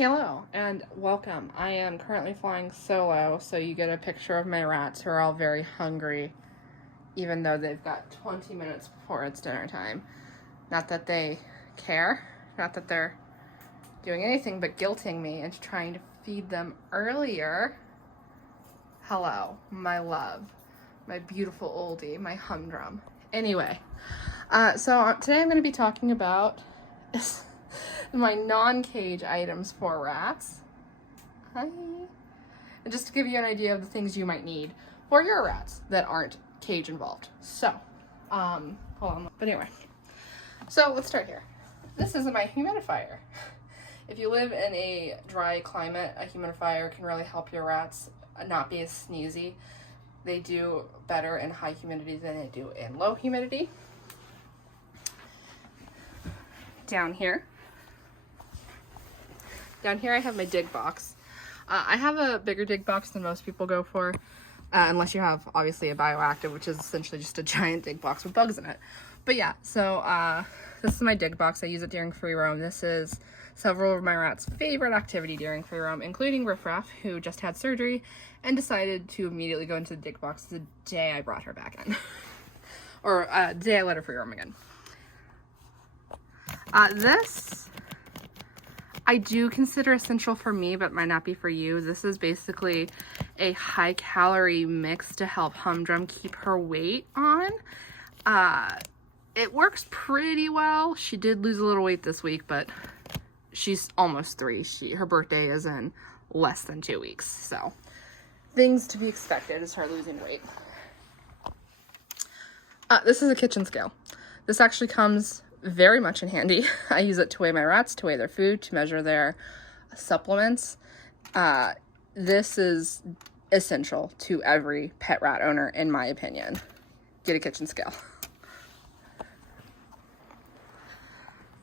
Hello and welcome. I am currently flying solo, so you get a picture of my rats who are all very hungry, even though they've got 20 minutes before it's dinner time. Not that they care, not that they're doing anything but guilting me into trying to feed them earlier. Hello, my love, my beautiful oldie, my humdrum. Anyway, so today I'm going to be talking about my non-cage items for rats. Hi. And just to give you an idea of the things you might need for your rats that aren't cage involved. So, hold on. But anyway, so let's start here. This is my humidifier. If you live in a dry climate, a humidifier can really help your rats not be as sneezy. They do better in high humidity than they do in low humidity. Down here I have my dig box. I have a bigger dig box than most people go for, unless you have obviously a bioactive, which is essentially just a giant dig box with bugs in it. But yeah, so this is my dig box. I use it during free roam. This is several of my rats' favorite activity during free roam, including Riff Raff, who just had surgery and decided to immediately go into the dig box the day I brought her back in. Or the day I let her free roam again. This I do consider essential for me, but might not be for you. This is basically a high calorie mix to help Humdrum keep her weight on. It works pretty well. She did lose a little weight this week, but she's almost 3. Her birthday is in less than 2 weeks. So things to be expected is her losing weight. This is a kitchen scale. This actually comes very much in handy. I use it to weigh my rats, to weigh their food, to measure their supplements. This is essential to every pet rat owner, in my opinion. Get a kitchen scale.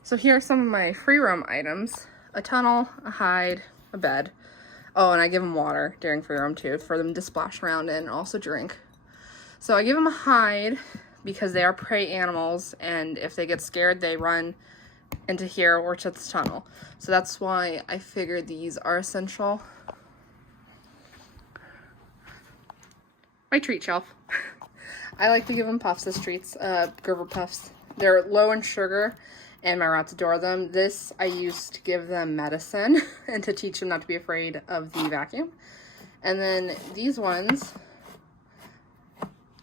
So here are some of my free roam items. A tunnel, a hide, a bed. Oh, and I give them water during free roam too, for them to splash around in and also drink. So I give them a hide because they are prey animals, and if they get scared, they run into here or to this tunnel. So that's why I figured these are essential. My treat shelf. I like to give them puffs as treats, Gerber puffs. They're low in sugar, and my rats adore them. This I use to give them medicine and to teach them not to be afraid of the vacuum. And then these ones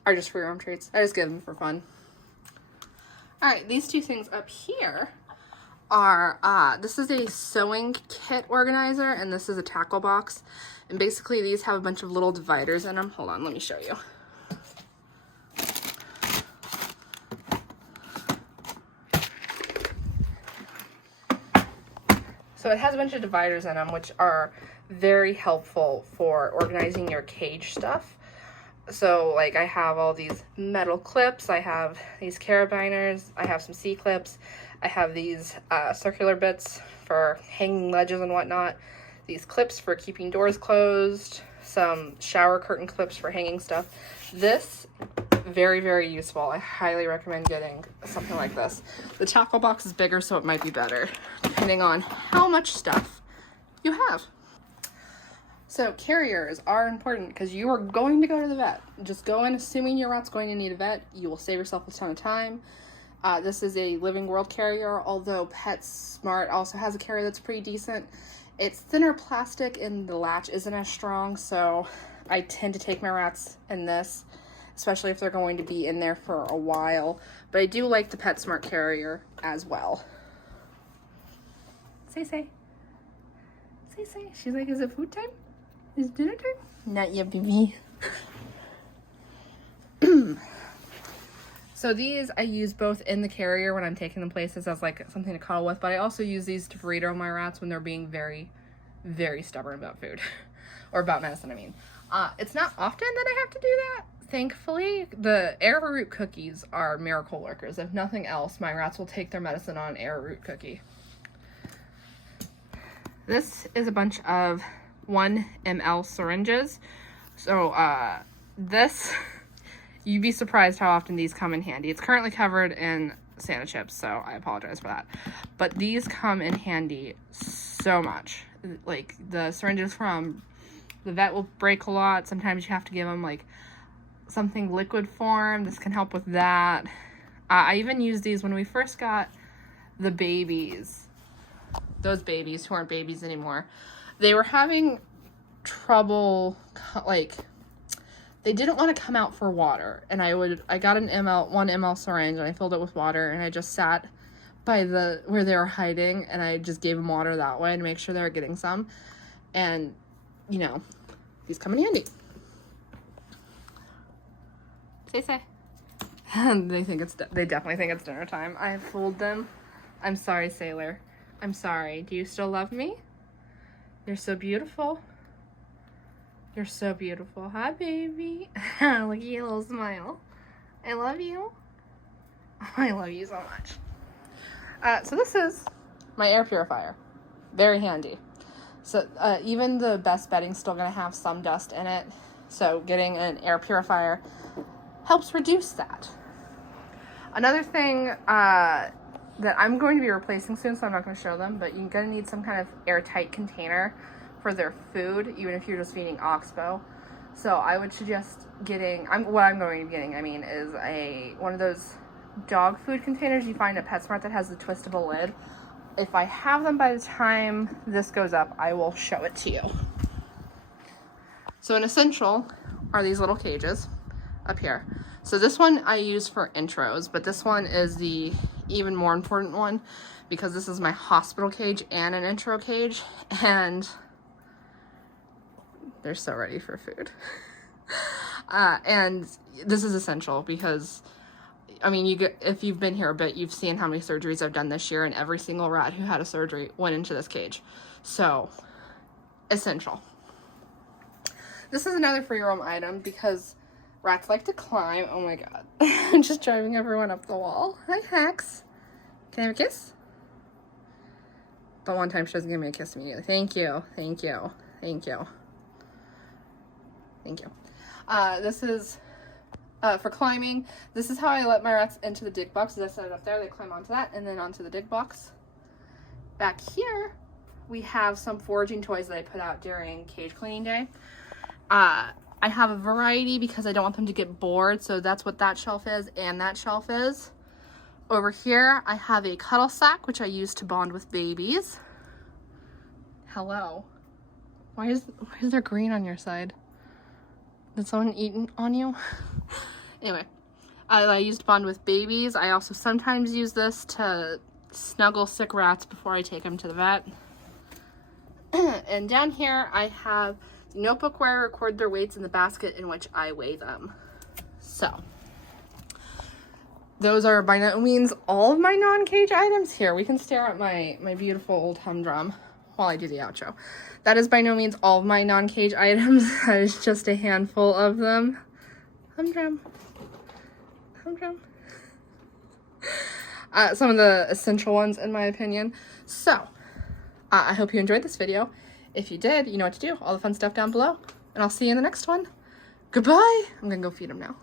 are just free roam treats. I just give them for fun. All right, these two things up here are, this is a sewing kit organizer, and this is a tackle box. And basically these have a bunch of little dividers in them. Hold on, let me show you. So it has a bunch of dividers in them, which are very helpful for organizing your cage stuff. So like I have all these metal clips, I have these carabiners, I have some C-clips, I have these circular bits for hanging ledges and whatnot, these clips for keeping doors closed, some shower curtain clips for hanging stuff. This, very, very useful. I highly recommend getting something like this. The tackle box is bigger, so it might be better, depending on how much stuff you have. So carriers are important because you are going to go to the vet. Just go in assuming your rat's going to need a vet. You will save yourself a ton of time. This is a Living World carrier, although PetSmart also has a carrier that's pretty decent. It's thinner plastic and the latch isn't as strong, so I tend to take my rats in this, especially if they're going to be in there for a while. But I do like the PetSmart carrier as well. Say. She's like, is it food time? Is it dinner time? Not yet, baby. So these I use both in the carrier when I'm taking them places as like something to cuddle with, but I also use these to burrito my rats when they're being very, very stubborn about food. Or about medicine, I mean. It's not often that I have to do that. Thankfully, the arrowroot cookies are miracle workers. If nothing else, my rats will take their medicine on an arrowroot cookie. This is a bunch of 1 ml syringes. So this, you'd be surprised how often these come in handy. It's currently covered in Santa chips, so I apologize for that. But these come in handy so so much. Like, the syringes from the vet will break a lot. Sometimes you have to give them, like, something liquid form. This can help with that. I even used these when we first got the babies. Those babies who aren't babies anymore. They were having trouble, like, they didn't want to come out for water. And I got an 1 ml syringe, and I filled it with water, and I just sat by where they were hiding, and I just gave them water that way to make sure they were getting some. And, you know, these come in handy. Say. They definitely think it's dinner time. I fooled them. I'm sorry, Sailor. I'm sorry. Do you still love me? You're so beautiful. You're so beautiful. Hi, baby. Look at your little smile. I love you. I love you so much. So this is my air purifier. Very handy. So even the best bedding's still going to have some dust in it. So getting an air purifier helps reduce that. Another thing that I'm going to be replacing soon, so I'm not going to show them, but you're going to need some kind of airtight container for their food, even if you're just feeding Oxbow. So I would suggest getting, what I'm going to be getting, is one of those dog food containers you find at PetSmart that has the twistable lid. If I have them by the time this goes up, I will show it to you. So an essential are these little cages up here. So this one I use for intros, but this one is the even more important one because this is my hospital cage and an intro cage, and they're so ready for food. And this is essential because, if you've been here a bit, you've seen how many surgeries I've done this year, and every single rat who had a surgery went into this cage. So, essential. This is another free roam item because rats like to climb. Oh my god. I'm just driving everyone up the wall. Hi, Hex. Can I have a kiss? But one time she doesn't give me a kiss immediately. Thank you. Thank you. Thank you. Thank you. This is for climbing. This is how I let my rats into the dig box. As I set it up there, they climb onto that and then onto the dig box. Back here, we have some foraging toys that I put out during cage cleaning day. I have a variety because I don't want them to get bored, so that's what that shelf is and that shelf is. Over here, I have a cuddle sack, which I use to bond with babies. Hello. Why is there green on your side? Did someone eat on you? Anyway, I use to bond with babies. I also sometimes use this to snuggle sick rats before I take them to the vet. And down here, I have the notebook where I record their weights and the basket in which I weigh them. So, those are by no means all of my non-cage items. Here, we can stare at my beautiful old humdrum while I do the outro. That is by no means all of my non-cage items. That is just a handful of them. Humdrum. Humdrum. Some of the essential ones in my opinion. So, I hope you enjoyed this video. If you did, you know what to do. All the fun stuff down below. And I'll see you in the next one. Goodbye. I'm gonna go feed them now.